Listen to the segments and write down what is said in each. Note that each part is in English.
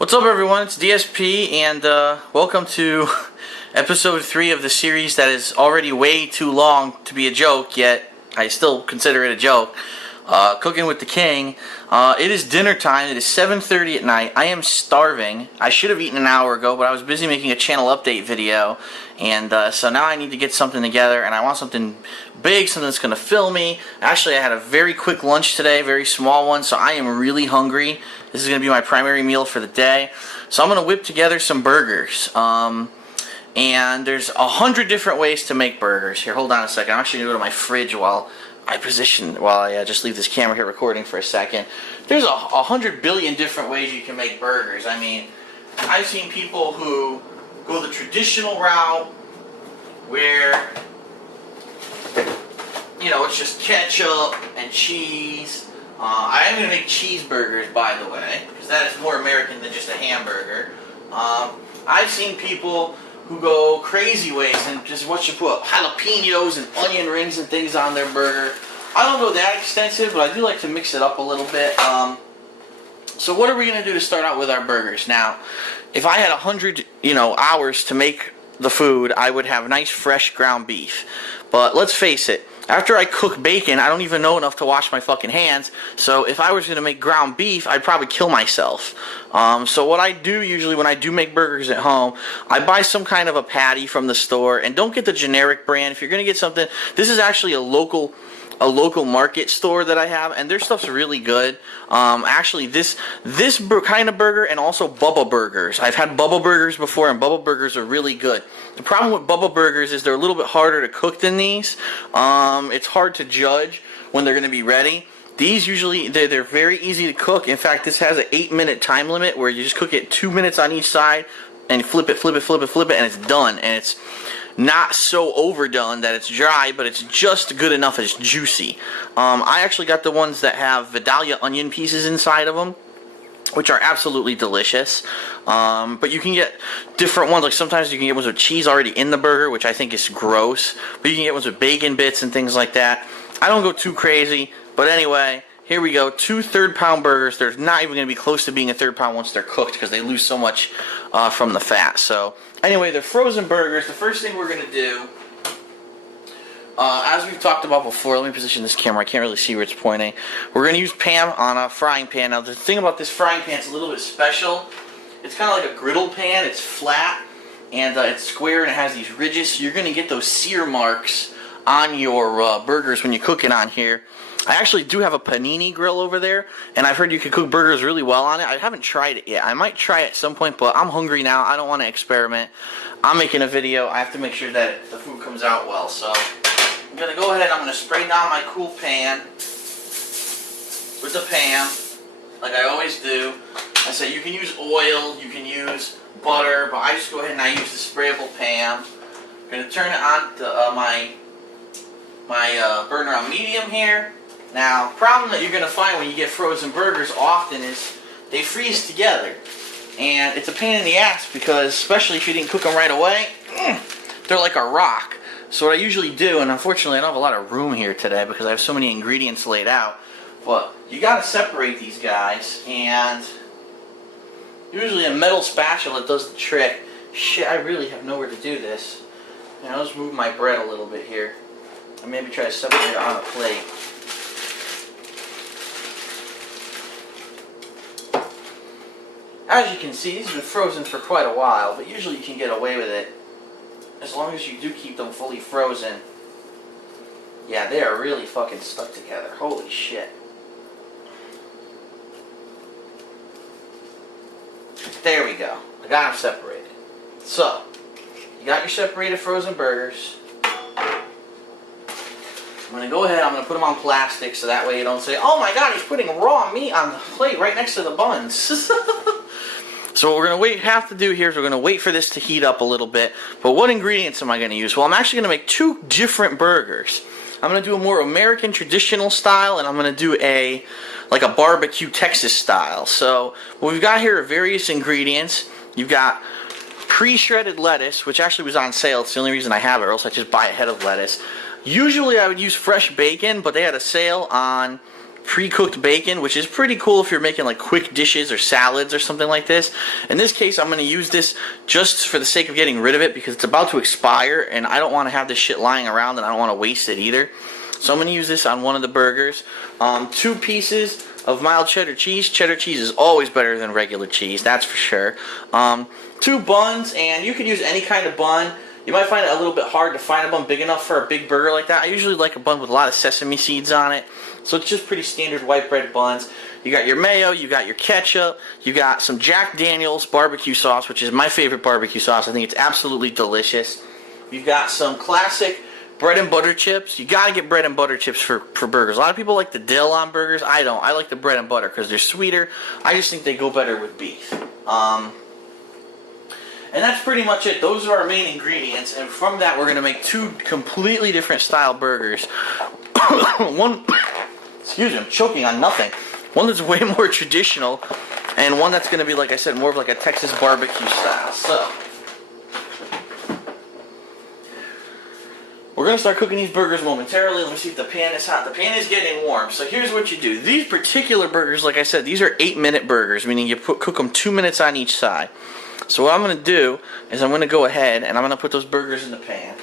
What's up, everyone? It's DSP, and welcome to episode 3 of the series that is already way too long to be a joke, yet I still consider it a joke. Cooking with the King. It is dinner time. It is 7:30 at night. I am starving. I should have eaten an hour ago, but I was busy making a channel update video, and so now I need to get something together, and I want something big, something that's going to fill me. Actually, I had a very quick lunch today, very small one, so I am really hungry. This is going to be my primary meal for the day. So I'm going to whip together some burgers. And there's 100 different ways to make burgers. Here, hold on a second. I'm actually going to go to my fridge while I just leave this camera here recording for a second. There's 100 billion different ways you can make burgers. I mean, I've seen people who go the traditional route where, you know, it's just ketchup and cheese. I am going to make cheeseburgers, by the way, because that is more American than just a hamburger. I've seen people who go crazy ways and just put jalapenos and onion rings and things on their burger. I don't go that extensive, but I do like to mix it up a little bit. So what are we going to do to start out with our burgers? Now, if I had 100, hours to make the food, I would have nice fresh ground beef. But let's face it, after I cook bacon, I don't even know enough to wash my fucking hands. So if I was going to make ground beef, I'd probably kill myself. So what I do usually when I do make burgers at home, I buy some kind of a patty from the store. And don't get the generic brand. If you're going to get something, this is actually a local market store that I have, and their stuff's really good. Actually, this kind of burger and also Bubba burgers. I've had Bubba burgers before, and Bubba burgers are really good. The problem with Bubba burgers is they're a little bit harder to cook than these. It's hard to judge when they're going to be ready. These usually, they're very easy to cook. In fact, this has an 8-minute time limit where you just cook it 2 minutes on each side, and flip it, and it's done. And it's not so overdone that it's dry, but it's just good enough that it's juicy. I actually got the ones that have Vidalia onion pieces inside of them, which are absolutely delicious. But you can get different ones. Like sometimes you can get ones with cheese already in the burger, which I think is gross. But you can get ones with bacon bits and things like that. I don't go too crazy, but anyway, here we go. 2 third-pound burgers. They're not even going to be close to being a third pound once they're cooked because they lose so much from the fat. So anyway, they're frozen burgers. The first thing we're going to do, as we've talked about before, let me position this camera. I can't really see where it's pointing. We're going to use Pam on a frying pan. Now, the thing about this frying pan is a little bit special. It's kind of like a griddle pan. It's flat, and it's square, and it has these ridges. So you're going to get those sear marks on your burgers when you cook it on here. I actually do have a panini grill over there, and I've heard you can cook burgers really well on it. I haven't tried it yet. I might try it at some point, but I'm hungry now. I don't want to experiment. I'm making a video. I have to make sure that the food comes out well. So I'm going to go ahead. I'm going to spray down my cool pan with the Pam, like I always do. I say you can use oil, you can use butter, but I just go ahead and I use the sprayable Pam. I'm going to turn it on to my burner on medium here. Now, problem that you're going to find when you get frozen burgers often is they freeze together. And it's a pain in the ass because, especially if you didn't cook them right away, they're like a rock. So what I usually do, and unfortunately I don't have a lot of room here today because I have so many ingredients laid out, but you got to separate these guys, and usually a metal spatula does the trick. Shit, I really have nowhere to do this. Now, I'll just move my bread a little bit here and maybe try to separate it on a plate. As you can see, these have been frozen for quite a while, but usually you can get away with it as long as you do keep them fully frozen. Yeah, they are really fucking stuck together. Holy shit. There we go. I got them separated. So, you got your separated frozen burgers. I'm going to go ahead, I'm going to put them on plastic so that way you don't say, oh my god, he's putting raw meat on the plate right next to the buns. So what we're going to have to do here is we're going to wait for this to heat up a little bit. But what ingredients am I going to use? Well, I'm actually going to make 2 different burgers. I'm going to do a more American traditional style, and I'm going to do like a barbecue Texas style. So what we've got here are various ingredients. You've got pre-shredded lettuce, which actually was on sale. It's the only reason I have it, or else I just buy a head of lettuce. Usually I would use fresh bacon, but they had a sale on pre-cooked bacon, which is pretty cool if you're making like quick dishes or salads or something like this. In this case, I'm going to use this just for the sake of getting rid of it because it's about to expire and I don't want to have this shit lying around and I don't want to waste it either. So I'm going to use this on one of the burgers. 2 pieces of mild cheddar cheese. Cheddar cheese is always better than regular cheese, that's for sure. 2 buns, and you could use any kind of bun. You might find it a little bit hard to find a bun big enough for a big burger like that. I usually like a bun with a lot of sesame seeds on it. So it's just pretty standard white bread buns. You got your mayo, you got your ketchup, you got some Jack Daniel's barbecue sauce, which is my favorite barbecue sauce. I think it's absolutely delicious. You've got some classic bread and butter chips. You gotta get bread and butter chips for burgers. A lot of people like the dill on burgers. I don't. I like the bread and butter because they're sweeter. I just think they go better with beef. And that's pretty much it. Those are our main ingredients. And from that, we're going to make 2 completely different style burgers. One, excuse me, I'm choking on nothing. One that's way more traditional. And one that's going to be, like I said, more of like a Texas barbecue style. So, we're going to start cooking these burgers momentarily. Let me see if the pan is hot. The pan is getting warm. So here's what you do. These particular burgers, like I said, these are 8-minute burgers, meaning you cook them 2 minutes on each side. So what I'm going to do is I'm going to go ahead and I'm going to put those burgers in the pan.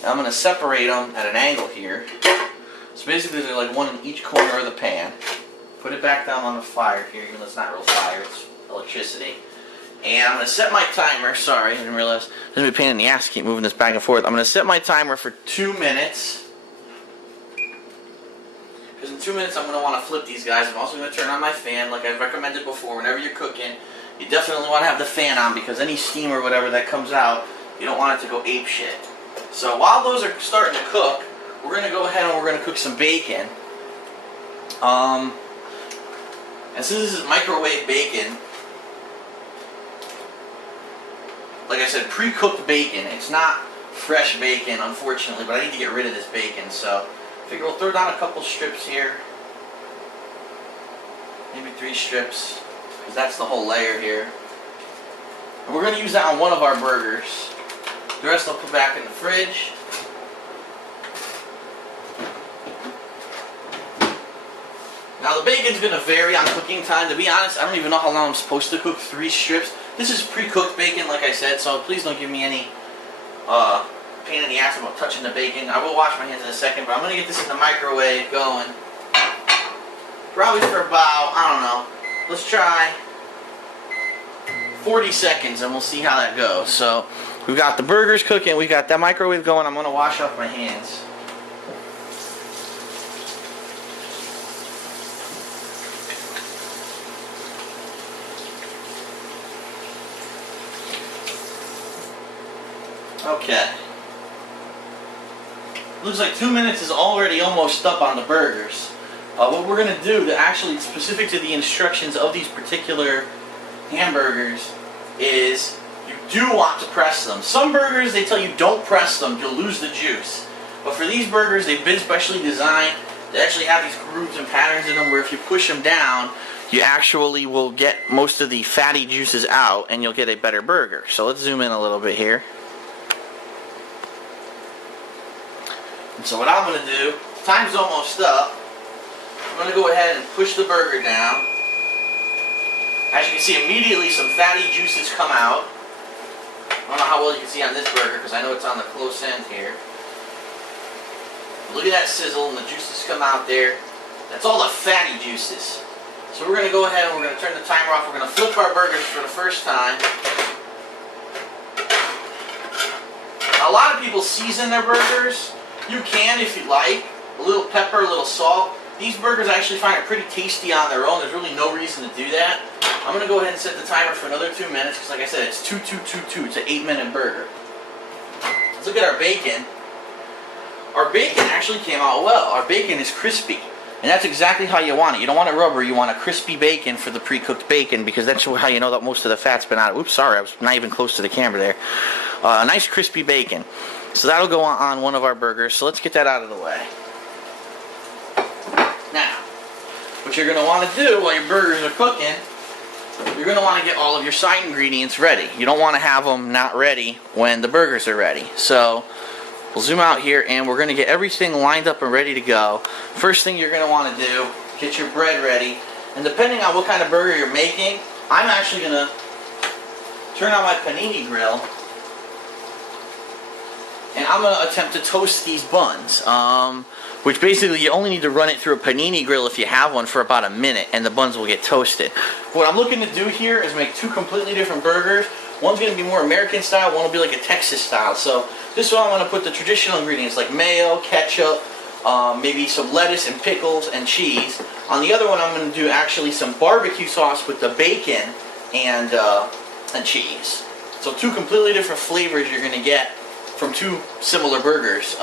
And I'm going to separate them at an angle here. So basically they're like one in each corner of the pan. Put it back down on the fire here, even though it's not real fire, it's electricity. And I'm going to set my timer. Sorry, I didn't realize. It's going to be a pain in the ass to keep moving this back and forth. I'm going to set my timer for 2 minutes. Because in 2 minutes I'm going to want to flip these guys. I'm also going to turn on my fan like I've recommended before. Whenever you're cooking, you definitely want to have the fan on because any steam or whatever that comes out, you don't want it to go ape shit. So while those are starting to cook, we're going to go ahead and we're going to cook some bacon. And since this is microwave bacon, like I said, pre-cooked bacon. It's not fresh bacon, unfortunately, but I need to get rid of this bacon, so I figure we'll throw down a couple strips here. Maybe 3 strips, because that's the whole layer here. And we're going to use that on one of our burgers. The rest I'll put back in the fridge. Now the bacon's going to vary on cooking time. To be honest, I don't even know how long I'm supposed to cook 3 strips. This is pre-cooked bacon, like I said, so please don't give me any pain in the ass about touching the bacon. I will wash my hands in a second, but I'm going to get this in the microwave going. Probably for about, I don't know, let's try 40 seconds and we'll see how that goes. So we've got the burgers cooking, we've got that microwave going. I'm going to wash off my hands. Okay. Looks like 2 minutes is already almost up on the burgers. What we're going to do, to actually specific to the instructions of these particular hamburgers, is you do want to press them. Some burgers, they tell you don't press them, you'll lose the juice. But for these burgers, they've been specially designed. They actually have these grooves and patterns in them where if you push them down, you actually will get most of the fatty juices out and you'll get a better burger. So let's zoom in a little bit here. And so what I'm going to do, time's almost up. I'm going to go ahead and push the burger down. As you can see, immediately some fatty juices come out. I don't know how well you can see on this burger because I know it's on the close end here. Look at that sizzle and the juices come out there. That's all the fatty juices. So we're going to go ahead and we're going to turn the timer off. We're going to flip our burgers for the first time. A lot of people season their burgers. You can if you like. A little pepper, a little salt. These burgers I actually find it pretty tasty on their own. There's really no reason to do that. I'm going to go ahead and set the timer for another 2 minutes because like I said, it's 2, 2, 2, 2. It's an 8-minute burger. Let's look at our bacon. Our bacon actually came out well. Our bacon is crispy. And that's exactly how you want it. You don't want it rubber. You want a crispy bacon for the pre-cooked bacon because that's how you know that most of the fat's been out. Oops, sorry. I was not even close to the camera there. Nice crispy bacon. So that'll go on one of our burgers. So let's get that out of the way. Now, what you're going to want to do while your burgers are cooking, you're going to want to get all of your side ingredients ready. You don't want to have them not ready when the burgers are ready. So We'll zoom out here, and we're going to get everything lined up and ready to go. First thing you're going to want to do, get your bread ready. And depending on what kind of burger you're making, I'm actually going to turn on my panini grill. And I'm going to attempt to toast these buns. Which basically you only need to run it through a panini grill if you have one for about a minute, and the buns will get toasted. What I'm looking to do here is make two completely different burgers. One's going to be more American style, one will be like a Texas style. So this one I'm going to put the traditional ingredients like mayo, ketchup, maybe some lettuce and pickles and cheese. On the other one I'm going to do actually some barbecue sauce with the bacon and cheese. So two completely different flavors you're going to get from two similar burgers.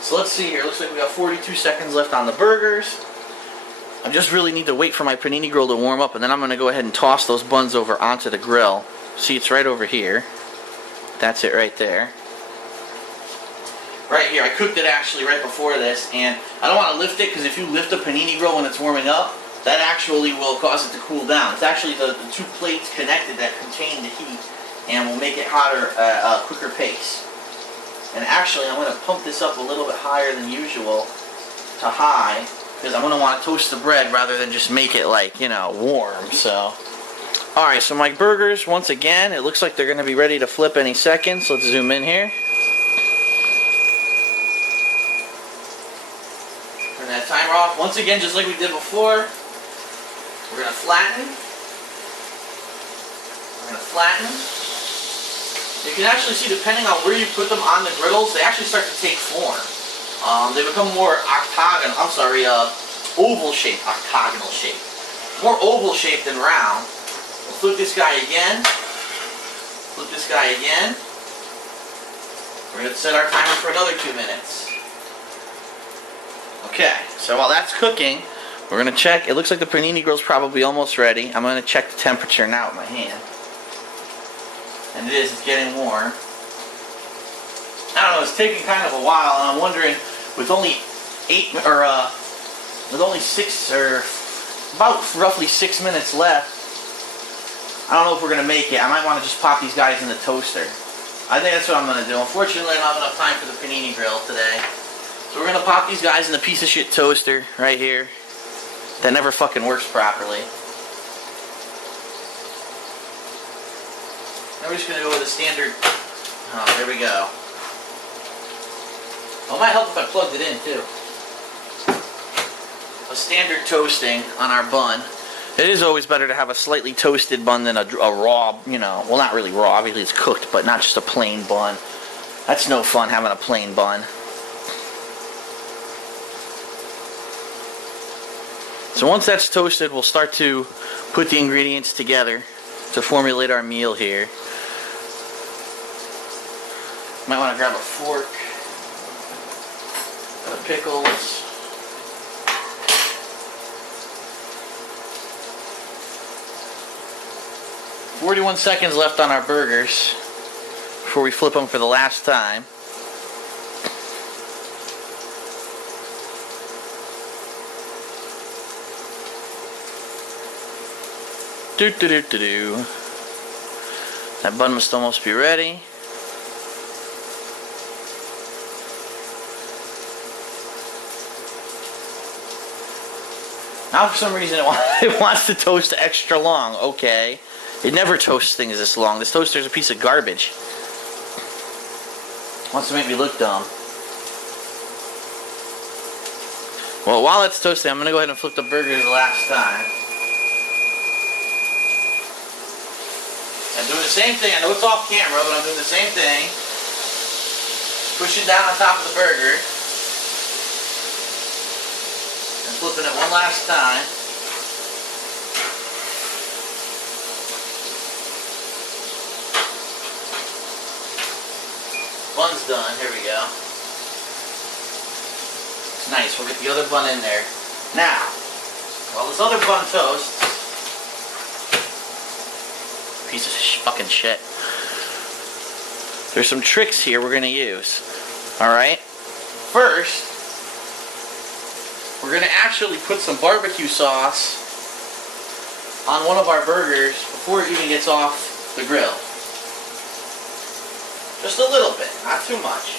So let's see here. Looks like we got 42 seconds left on the burgers. I just really need to wait for my panini grill to warm up, and then I'm going to go ahead and toss those buns over onto the grill. See, it's right over here. That's it right there. Right here. I cooked it actually right before this, and I don't want to lift it because if you lift a panini grill when it's warming up, that actually will cause it to cool down. It's actually the two plates connected that contain the heat and will make it hotter at a quicker pace. And actually, I'm going to pump this up a little bit higher than usual to high, because I'm going to want to toast the bread rather than just make it like, you know, warm. So, alright, so my burgers, once again, it looks like they're going to be ready to flip any second. So let's zoom in here. Turn that timer off. Once again, just like we did before, we're going to flatten. We're going to flatten. You can actually see, depending on where you put them on the griddles, they actually start to take form. They become more oval shaped, octagonal shaped. More oval shaped than round. We'll flip this guy again. Flip this guy again. We're going to set our timer for another 2 minutes. Okay, so while that's cooking, we're going to check. It looks like the panini grill's probably almost ready. I'm going to check the temperature now with my hand. And it's getting warm. I don't know, it's taking kind of a while, and I'm wondering, with only about roughly 6 minutes left, I don't know if we're going to make it. I might want to just pop these guys in the toaster. I think that's what I'm going to do. Unfortunately, I don't have enough time for the panini grill today. So we're going to pop these guys in the piece of shit toaster right here that never fucking works properly. And we're just going to go with a standard, there we go. Well, it might help if I plugged it in too. A standard toasting on our bun. It is always better to have a slightly toasted bun than a raw, you know, well, not really raw, obviously it's cooked, but not just a plain bun. That's no fun having a plain bun. So once that's toasted, we'll start to put the ingredients together to formulate our meal here. Might want to grab a fork, the pickles, 41 seconds left on our burgers before we flip them for the last time. That bun must almost be ready. Now for some reason it wants to toast extra long. Okay. It never toasts things this long. This toaster's a piece of garbage. Wants to make me look dumb. Well, while it's toasting, I'm going to go ahead and flip the burgers the last time. I'm doing the same thing. I know it's off camera, but I'm doing the same thing. Pushing down on top of the burger. And flipping it one last time. Bun's done. Here we go. It's nice. We'll get the other bun in there. Now, while this other bun toasts, piece of fucking shit, there's some tricks here we're going to use. Alright? First, we're going to actually put some barbecue sauce on one of our burgers before it even gets off the grill. Just a little bit, not too much.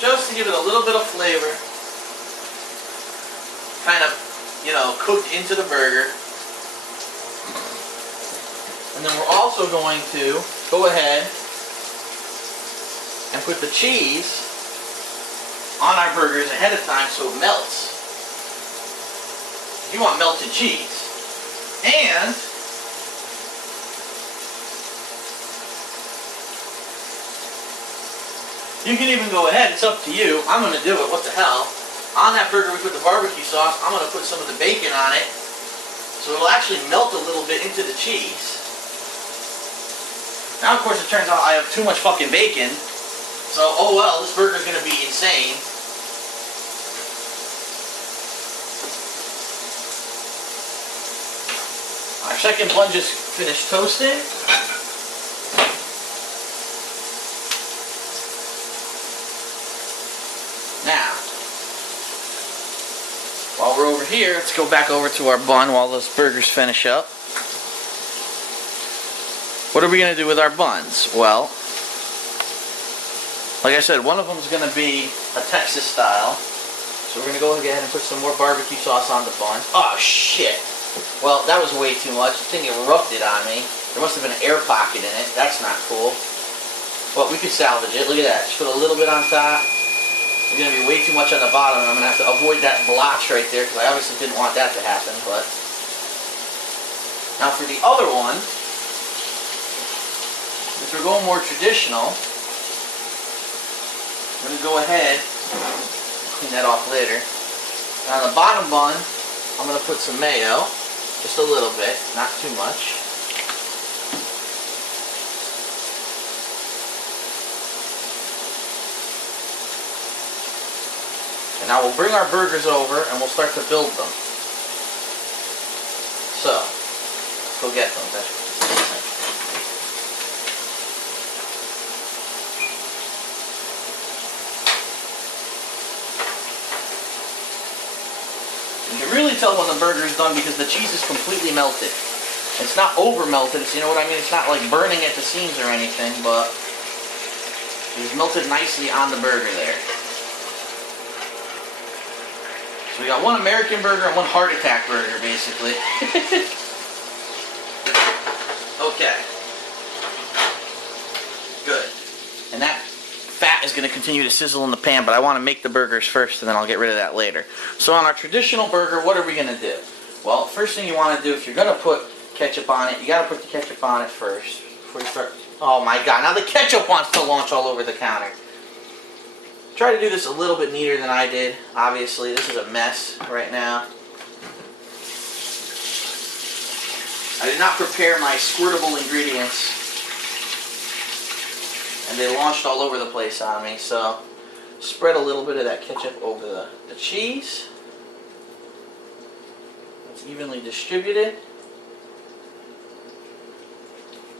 just to give it a little bit of flavor. Kind of, you know, cooked into the burger. And then we're also going to go ahead and put the cheese on our burgers ahead of time so it melts. You want melted cheese. And you can even go ahead, it's up to you. I'm going to do it, what the hell. On that burger we put the barbecue sauce. I'm going to put some of the bacon on it. So it'll actually melt a little bit into the cheese. Now, of course, it turns out I have too much fucking bacon. So, oh well, this burger's going to be insane. Our second bun just finished toasting. Now, while we're over here, let's go back over to our bun while those burgers finish up. What are we going to do with our buns? Well, like I said, one of them is going to be a Texas style. So we're going to go ahead and put some more barbecue sauce on the bun. Oh, shit. Well, that was way too much. The thing erupted on me. There must have been an air pocket in it. That's not cool. But we could salvage it. Look at that. Just put a little bit on top. There's going to be way too much on the bottom, and I'm going to have to avoid that blotch right there, because I obviously didn't want that to happen. But now for the other one, if we're going more traditional, I'm going to go ahead, clean that off later. Now on the bottom bun, I'm going to put some mayo, just a little bit, not too much. And now we'll bring our burgers over and we'll start to build them. So, let's go get them. You can really tell when the burger is done because the cheese is completely melted. It's not over melted, it's, you know what I mean? It's not like burning at the seams or anything, but it's melted nicely on the burger there. So we got one American burger and one heart attack burger, basically. Okay. Good. And that fat is going to continue to sizzle in the pan, but I want to make the burgers first, and then I'll get rid of that later. So on our traditional burger, what are we going to do? Well, first thing you want to do, if you're going to put ketchup on it, you got to put the ketchup on it first before you start. Oh my god, now the ketchup wants to launch all over the counter. Try to do this a little bit neater than I did. Obviously, this is a mess right now. I did not prepare my squirtable ingredients, and they launched all over the place on me. So, spread a little bit of that ketchup over the cheese. It's evenly distributed.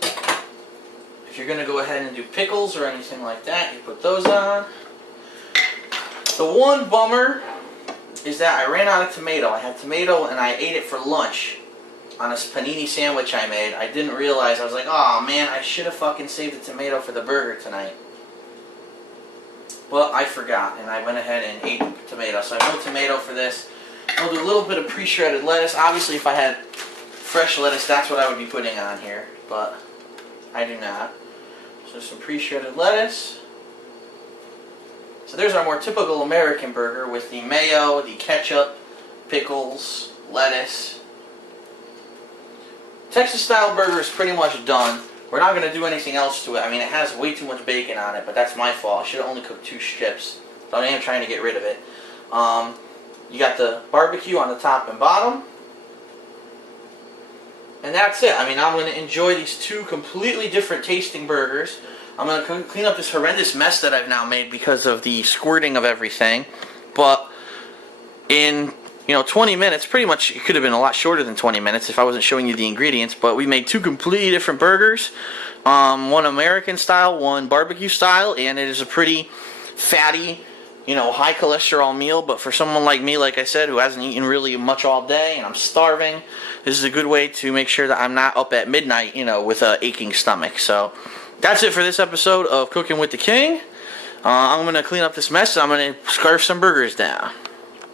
If you're going to go ahead and do pickles or anything like that, you put those on. The one bummer is that I ran out of tomato. I had tomato and I ate it for lunch on a panini sandwich I made. I didn't realize. I was like, oh man, I should have fucking saved the tomato for the burger tonight. But I forgot and I went ahead and ate the tomato. So I have no tomato for this. I'll do a little bit of pre-shredded lettuce. Obviously if I had fresh lettuce, that's what I would be putting on here. But I do not. So some pre-shredded lettuce. So there's our more typical American burger with the mayo, the ketchup, pickles, lettuce. Texas style burger is pretty much done. We're not going to do anything else to it. I mean, it has way too much bacon on it, but that's my fault. I should have only cooked 2 strips. So I am trying to get rid of it. You got the barbecue on the top and bottom. And that's it. I mean, I'm going to enjoy these 2 completely different tasting burgers. I'm going to clean up this horrendous mess that I've now made because of the squirting of everything. But in, 20 minutes, pretty much, it could have been a lot shorter than 20 minutes if I wasn't showing you the ingredients. But we made 2 completely different burgers. One American style, one barbecue style. And it is a pretty fatty, high cholesterol meal. But for someone like me, like I said, who hasn't eaten really much all day and I'm starving, this is a good way to make sure that I'm not up at midnight, with an aching stomach. So that's it for this episode of Cooking with the King. I'm gonna clean up this mess. I'm gonna scarf some burgers down.